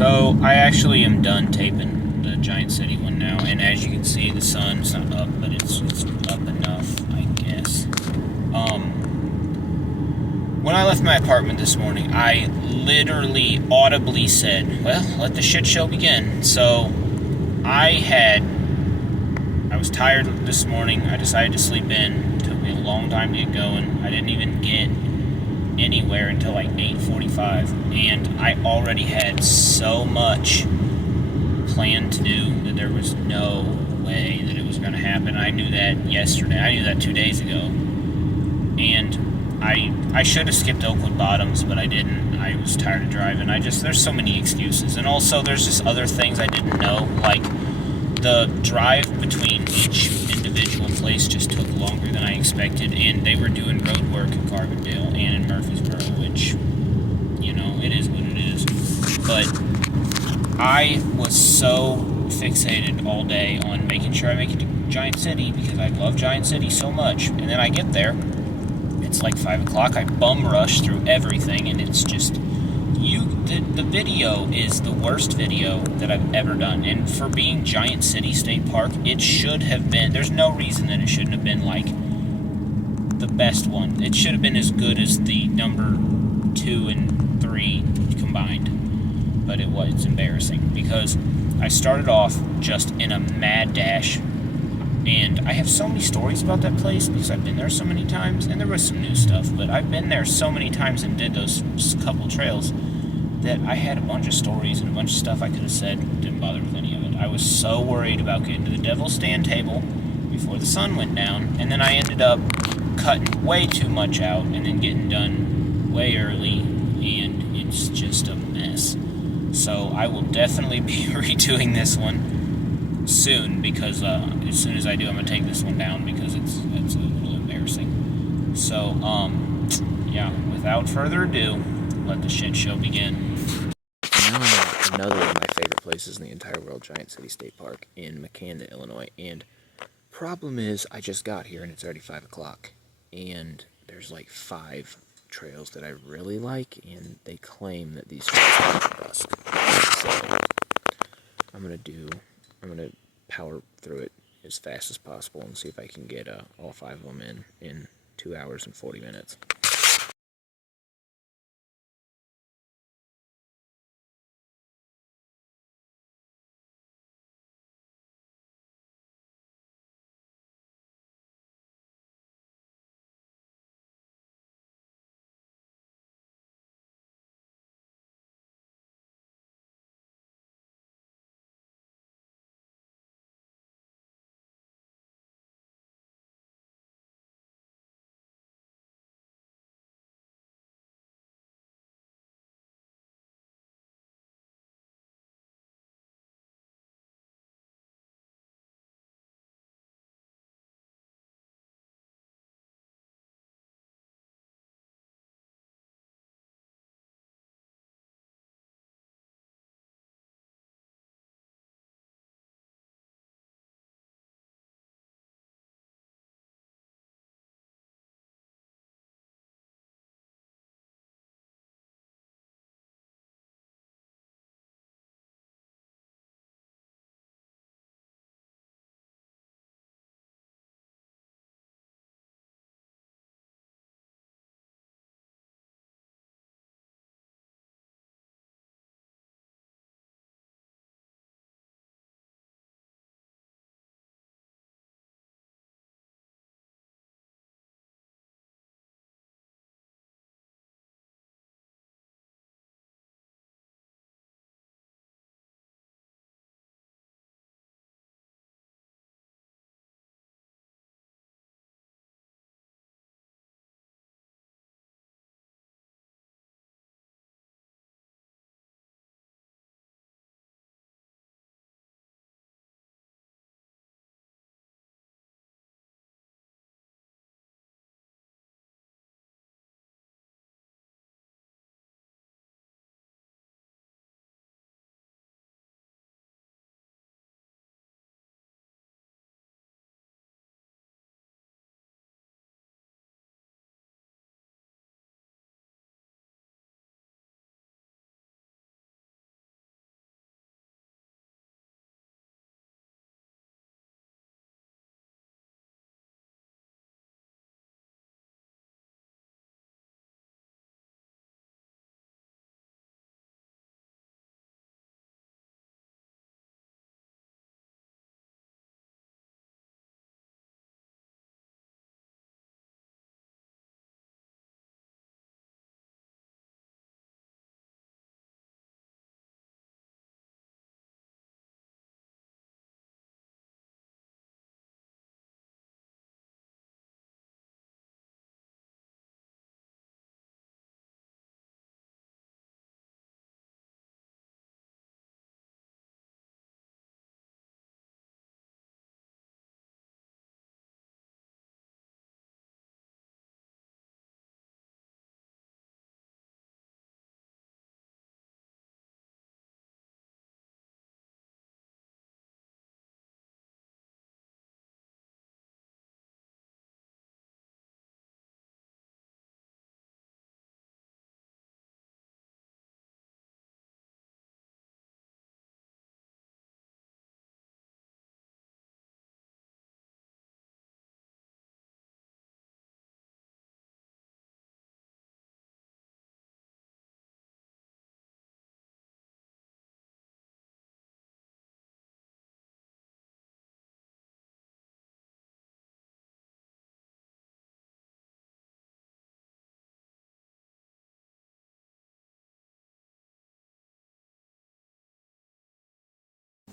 So I actually am done taping the Giant City one now, and as you can see, the sun's not up, but it's up enough, I guess. When I left my apartment this morning, I literally audibly said, "Well, let the shit show begin." So I was tired this morning. I decided to sleep in. It took me a long time to get going. I didn't even get anywhere until like 8:45, and I already had so much planned to do that there was no way that it was going to happen. I knew that yesterday. I knew that 2 days ago, and I should have skipped Oakwood Bottoms, but I didn't. I was tired of driving. There's so many excuses, and also there's just other things I didn't know, like the drive between each individual place just took longer than I expected, and they were doing road work in Carbondale and in Murfreesboro, which, it is what it is. But I was so fixated all day on making sure I make it to Giant City because I love Giant City so much. And then I get there, it's like 5 o'clock, I bum rush through everything, and it's just, the video is the worst video that I've ever done. And for being Giant City State Park, it should have been, there's no reason that it shouldn't have been like the best one. It should have been as good as the number 2 and 3 combined. But it's embarrassing because I started off just in a mad dash, and I have so many stories about that place because I've been there so many times, and there was some new stuff, but I've been there so many times and did those couple trails that I had a bunch of stories and a bunch of stuff I could have said. Didn't bother with any of it. I was so worried about getting to the Devil's Stand table before the sun went down, and then I ended up cutting way too much out and then getting done way early, and it's just a mess. So I will definitely be redoing this one soon, because as soon as I do, I'm going to take this one down because it's a little embarrassing. So, yeah, without further ado, let the shit show begin. Now another of my favorite places in the entire world, Giant City State Park in Makanda, Illinois. And problem is, I just got here and it's already 5 o'clock. And there's like 5 trails that I really like, and they claim that these trails are at dusk. So I'm gonna power through it as fast as possible and see if I can get all 5 of them in 2 hours and 40 minutes.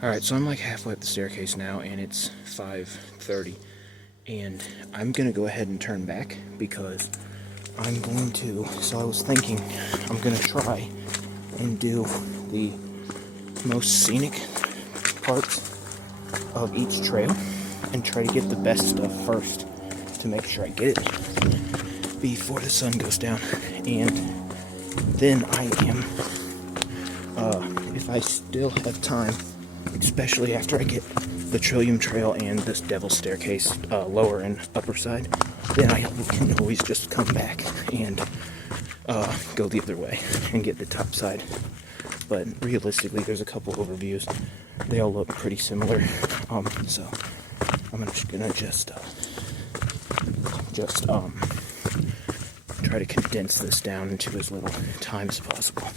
Alright, so I'm like halfway up the staircase now, and it's 5:30. And I'm gonna go ahead and turn back because so I was thinking I'm gonna try and do the most scenic parts of each trail and try to get the best stuff first to make sure I get it before the sun goes down. And then I am, if I still have time, especially after I get the Trillium Trail and this Devil's Staircase, lower and upper side, then I can always just come back and go the other way and get the top side. But realistically, there's a couple overviews. They all look pretty similar. So I'm gonna just try to condense this down into as little time as possible.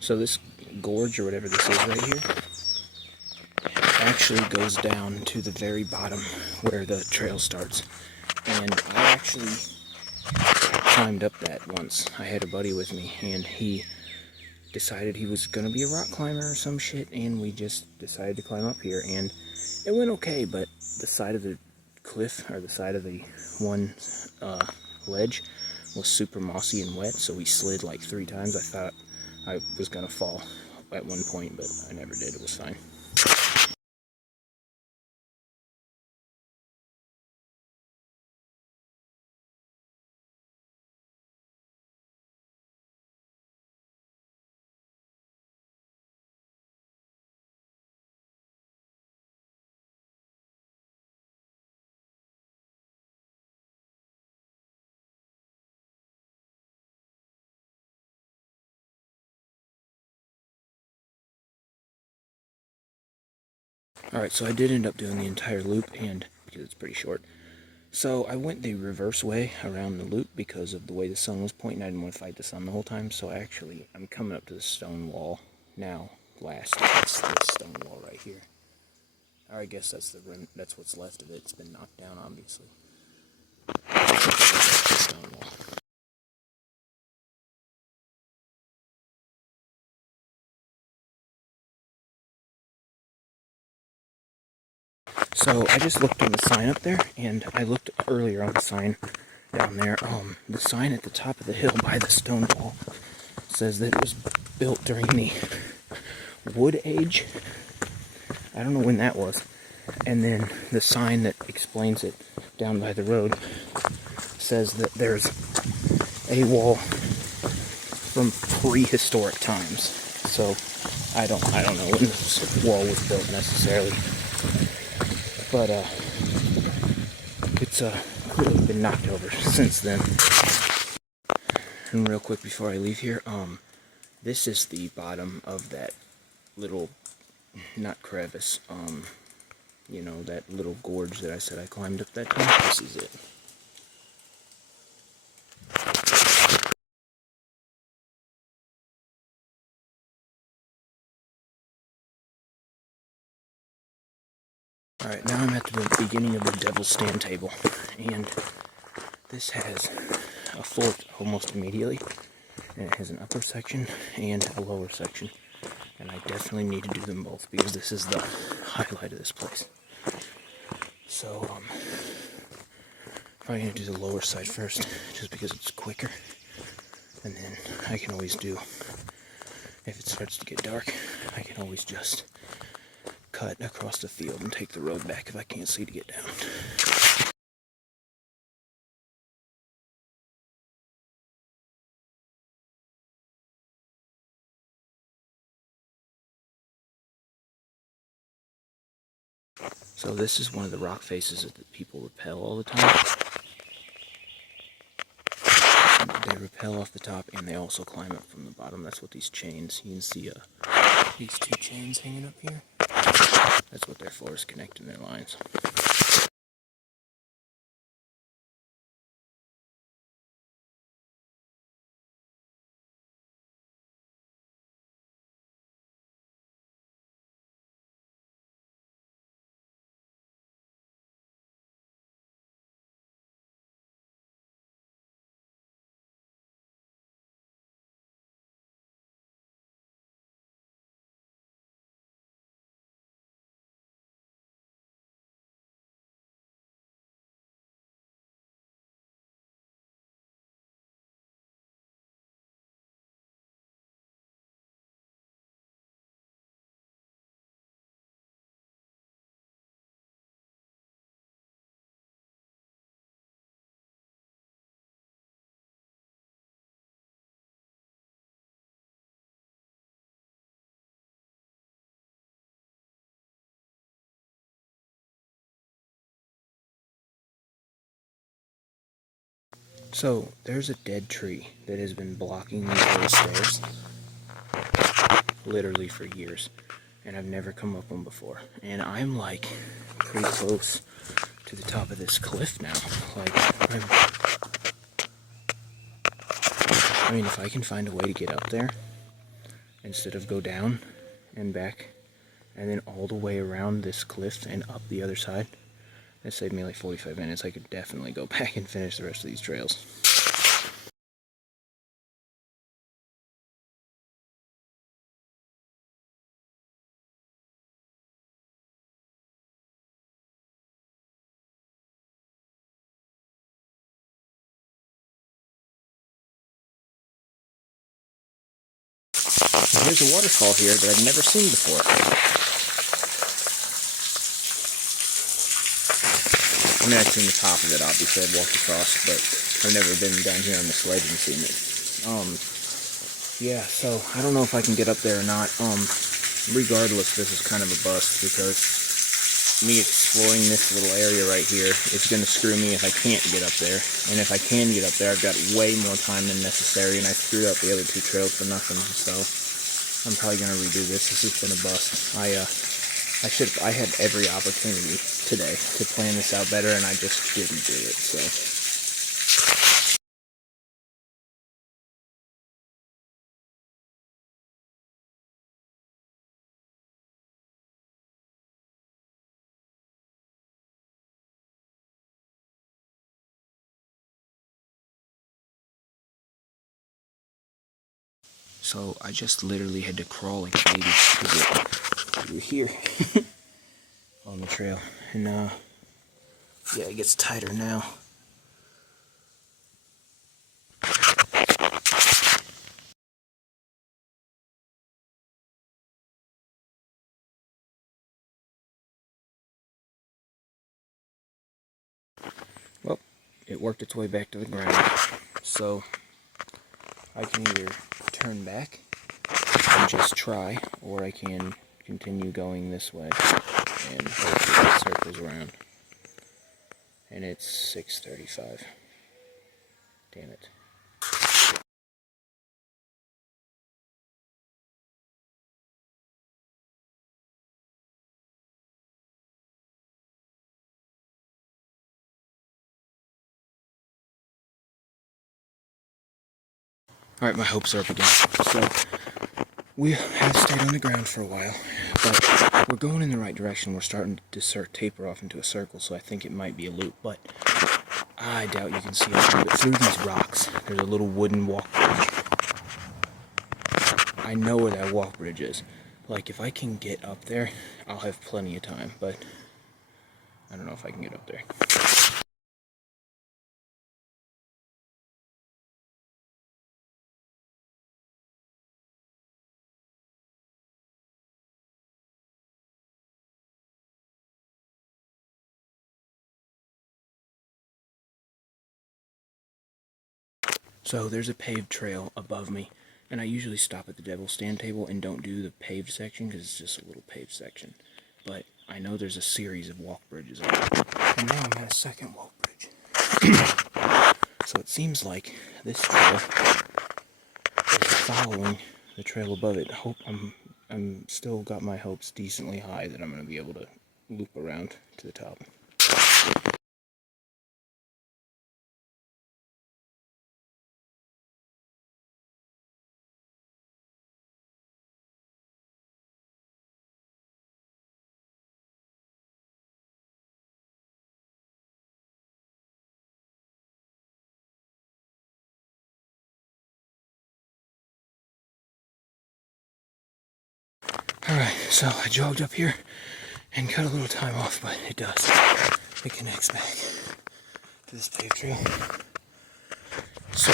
So this gorge, or whatever this is right here, actually goes down to the very bottom where the trail starts. And I actually climbed up that once. I had a buddy with me, and he decided he was going to be a rock climber or some shit, and we just decided to climb up here, and it went okay, but the side of the cliff, or the side of the one ledge, was super mossy and wet, so we slid like 3 times. I thought I was going to fall at one point, but I never did. It was fine. Alright, so I did end up doing the entire loop, and because it's pretty short. So I went the reverse way around the loop because of the way the sun was pointing. I didn't want to fight the sun the whole time, so I'm coming up to the stone wall now. Last, it's this stone wall right here. Or I guess that's that's what's left of it. It's been knocked down, obviously. Stone wall. So I just looked on the sign up there, and I looked earlier on the sign down there. The sign at the top of the hill by the stone wall says that it was built during the Wood Age. I don't know when that was. And then the sign that explains it down by the road says that there's a wall from prehistoric times. So I don't know when this wall was built necessarily, but it's clearly been knocked over since then. And real quick before I leave here, this is the bottom of that little, not crevice, you know, that little gorge that I said I climbed up that time. This is it. Alright, now I'm at the beginning of the Devil's Stand table, and this has a fort almost immediately, and it has an upper section and a lower section, and I definitely need to do them both because this is the highlight of this place. So, probably gonna do the lower side first, just because it's quicker, and then I can always do, if it starts to get dark, I can always just cut across the field and take the road back if I can't see to get down. So this is one of the rock faces that people rappel all the time. they rappel off the top and they also climb up from the bottom. That's what these chains, you can see these two chains hanging up here. That's what they're for, is connecting their lines. So, there's a dead tree that has been blocking these little stairs literally for years, and I've never come up them before. And I'm like pretty close to the top of this cliff now. Like, I mean, if I can find a way to get up there instead of go down and back and then all the way around this cliff and up the other side, that saved me like 45 minutes. I could definitely go back and finish the rest of these trails. And here's a waterfall here that I've never seen before. I mean, I've seen the top of it, obviously. I've walked across, but I've never been down here on this ledge and seen it. Yeah, so I don't know if I can get up there or not. Regardless, this is kind of a bust because me exploring this little area right here, it's going to screw me if I can't get up there. And if I can get up there, I've got way more time than necessary, and I screwed up the other two trails for nothing, so I'm probably going to redo this. This has been a bust. I had every opportunity today to plan this out better, and I just didn't do it, so. So I just literally had to crawl like a baby to get through here on the trail. And yeah, it gets tighter now. Well, it worked its way back to the ground. So I can either turn back and just try, or I can continue going this way and hopefully it circles around. And it's 6:35. Damn it. Alright, my hopes are up again. So, we have stayed on the ground for a while, but we're going in the right direction. We're starting to taper off into a circle, so I think it might be a loop, but I doubt you can see it. But through these rocks, there's a little wooden walk bridge. I know where that walk bridge is. Like, if I can get up there, I'll have plenty of time, but I don't know if I can get up there. So there's a paved trail above me, and I usually stop at the Devil's Stand table and don't do the paved section because it's just a little paved section. But I know there's a series of walk bridges on it. And now I'm at a second walk bridge. So it seems like this trail is following the trail above it. I'm still got my hopes decently high that I'm going to be able to loop around to the top. Alright, so I jogged up here and cut a little time off, but it does. It connects back to this paved trail. So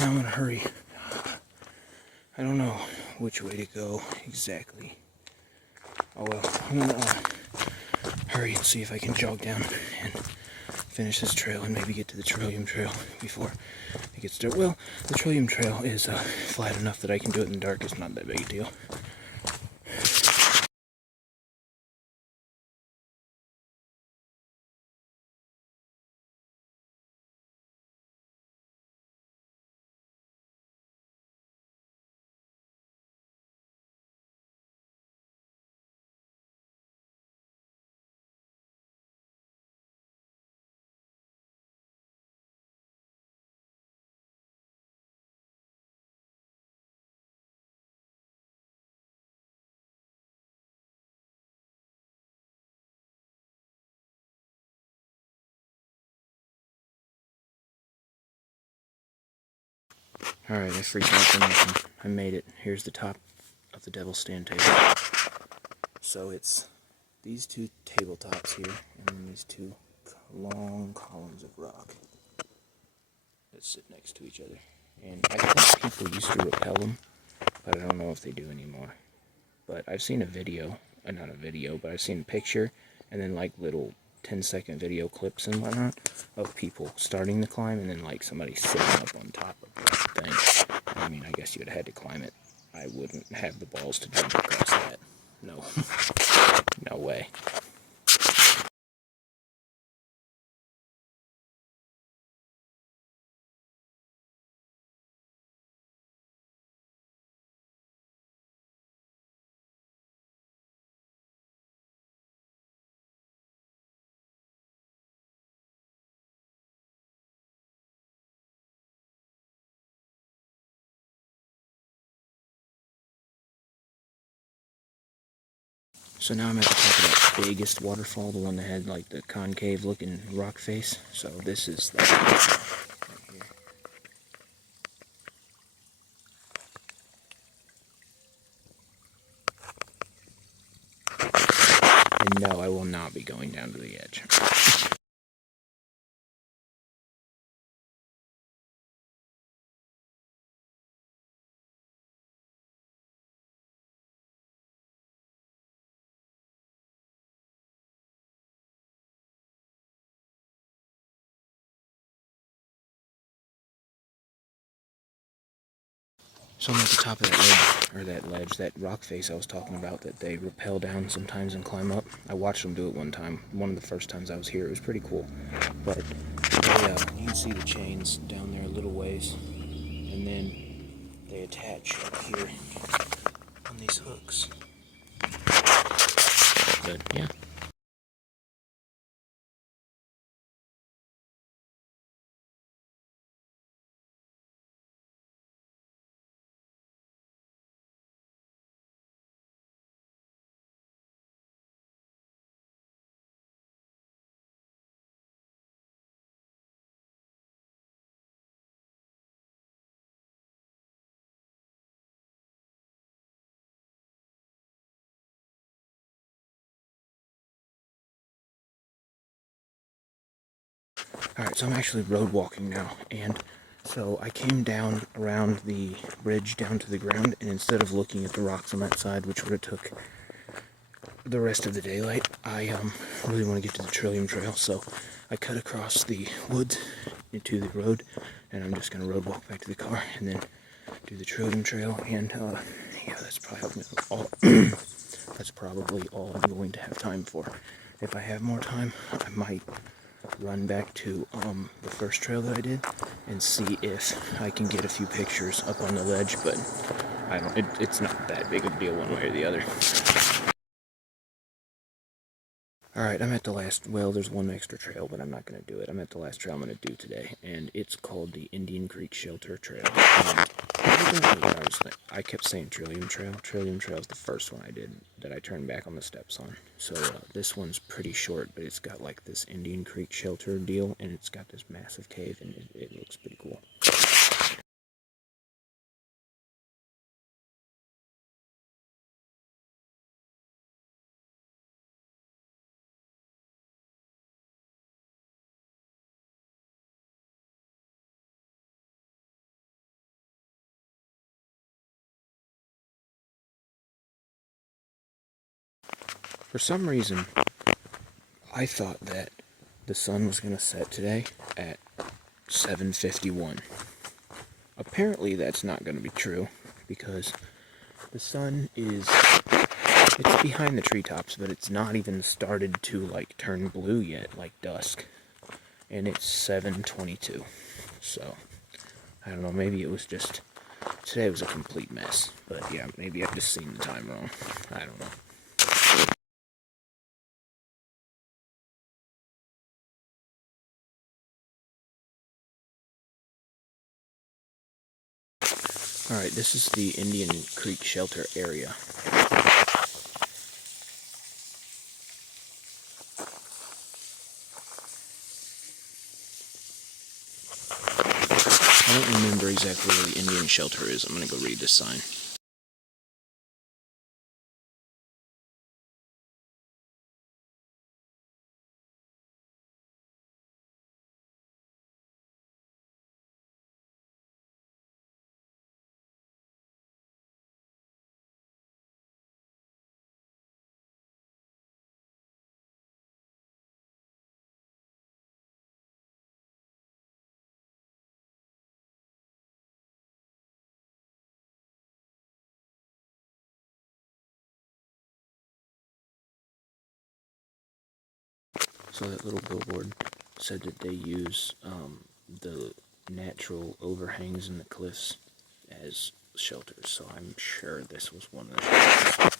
now I'm gonna hurry. I don't know which way to go exactly. Oh well, I'm gonna hurry and see if I can jog down and finish this trail and maybe get to the Trillium Trail before it gets dark. Well, the Trillium Trail is flat enough that I can do it in the dark. It's not that big a deal. Alright, I freaked out for nothing. I made it. Here's the top of the Devil's Stand table. So it's these two tabletops here, and then these two long columns of rock that sit next to each other. And I think people used to rappel them, but I don't know if they do anymore. But I've seen a video, not a video, but I've seen a picture, and then like little 10-second video clips and whatnot of people starting the climb, and then like somebody sitting up on top of the thing. I mean, I guess you would have had to climb it. I wouldn't have the balls to jump across that. No. No way. So now I'm at the top of that biggest waterfall, the one that had like the concave looking rock face. So this is that right here. And no, I will not be going down to the edge. So I'm at the top of that rock face I was talking about that they rappel down sometimes and climb up. I watched them do it one time. One of the first times I was here. It was pretty cool. But you can see the chains down there a little ways, and then they attach up here on these hooks. But yeah. Alright, so I'm actually road walking now, and so I came down around the bridge down to the ground, and instead of looking at the rocks on that side, which would have took the rest of the daylight, I really want to get to the Trillium Trail, so I cut across the woods into the road, and I'm just going to road walk back to the car, and then do the Trillium Trail, and yeah, that's probably all, that's probably all I'm going to have time for. If I have more time, I might run back to the first trail that I did and see if I can get a few pictures up on the ledge, but it's not that big of a deal one way or the other. Alright, I'm at the last, well, there's one extra trail, but I'm not going to do it. I'm at the last trail I'm going to do today, and it's called the Indian Creek Shelter Trail. And I kept saying Trillium Trail. Trillium Trail is the first one I did that I turned back on the steps on. So this one's pretty short, but it's got like this Indian Creek Shelter deal, and it's got this massive cave, and it looks pretty cool. For some reason, I thought that the sun was going to set today at 7:51. Apparently that's not going to be true, because the sun it's behind the treetops, but it's not even started to like turn blue yet, like dusk. And it's 7:22. So, I don't know, maybe it was just, today was a complete mess. But yeah, maybe I've just seen the time wrong. I don't know. Alright, this is the Indian Creek Shelter area. I don't remember exactly where the Indian Shelter is. I'm going to go read this sign. So that little billboard said that they use the natural overhangs in the cliffs as shelters, so I'm sure this was one of the shelters.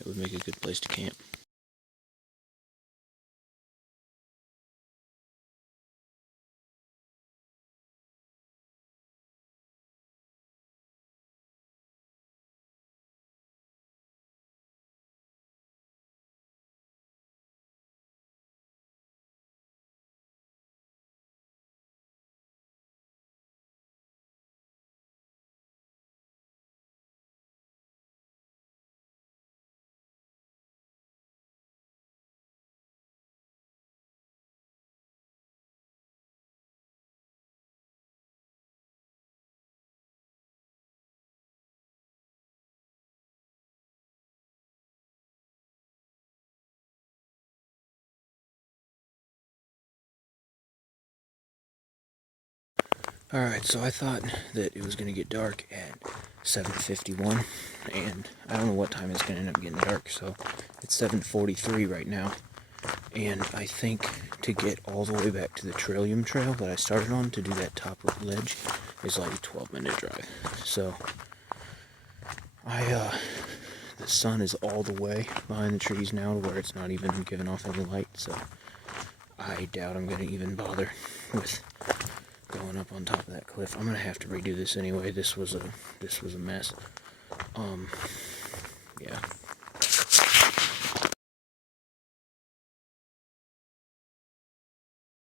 It would make a good place to camp. Alright, so I thought that it was going to get dark at 7:51, and I don't know what time it's going to end up getting dark, so it's 7:43 right now, and I think to get all the way back to the Trillium Trail that I started on to do that top ledge is like a 12-minute drive. So, the sun is all the way behind the trees now to where it's not even giving off any light, so I doubt I'm going to even bother with going up on top of that cliff. I'm gonna have to redo this anyway. This was a mess. Yeah.